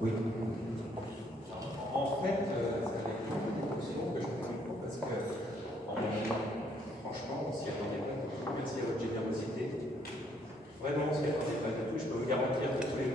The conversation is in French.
Oui. En fait, ça avait été une émotion que je prends le coup parce que, franchement, on s'y attendait pas du tout. Merci à votre générosité. Vraiment, on s'y attendait pas du tout. Je peux vous garantir que tous les